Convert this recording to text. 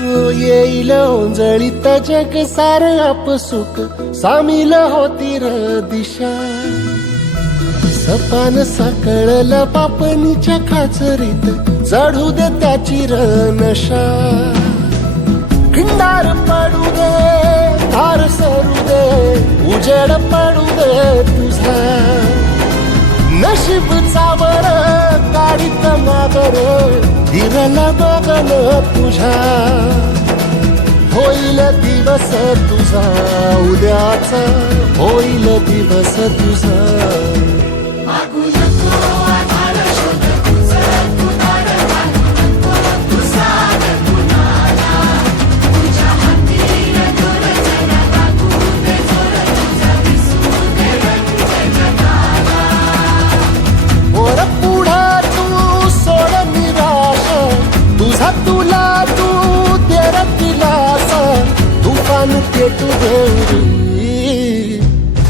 येईल ओंजळीत जग सार आपसुक सामील होती र दिशा सपान साकळला पापणीच्या खाचरीत चढू दे त्याची र नशा खिंडार पडू दे धार सरू दे उजेड पडू दे तुझा नशीब चावर काढीत मागर दिरला बघन तुझ्या होईल दिवस तुझा उद्याचा होईल दिवस तुझा तुला तू तेरा दिलासा तुफान पेटू दे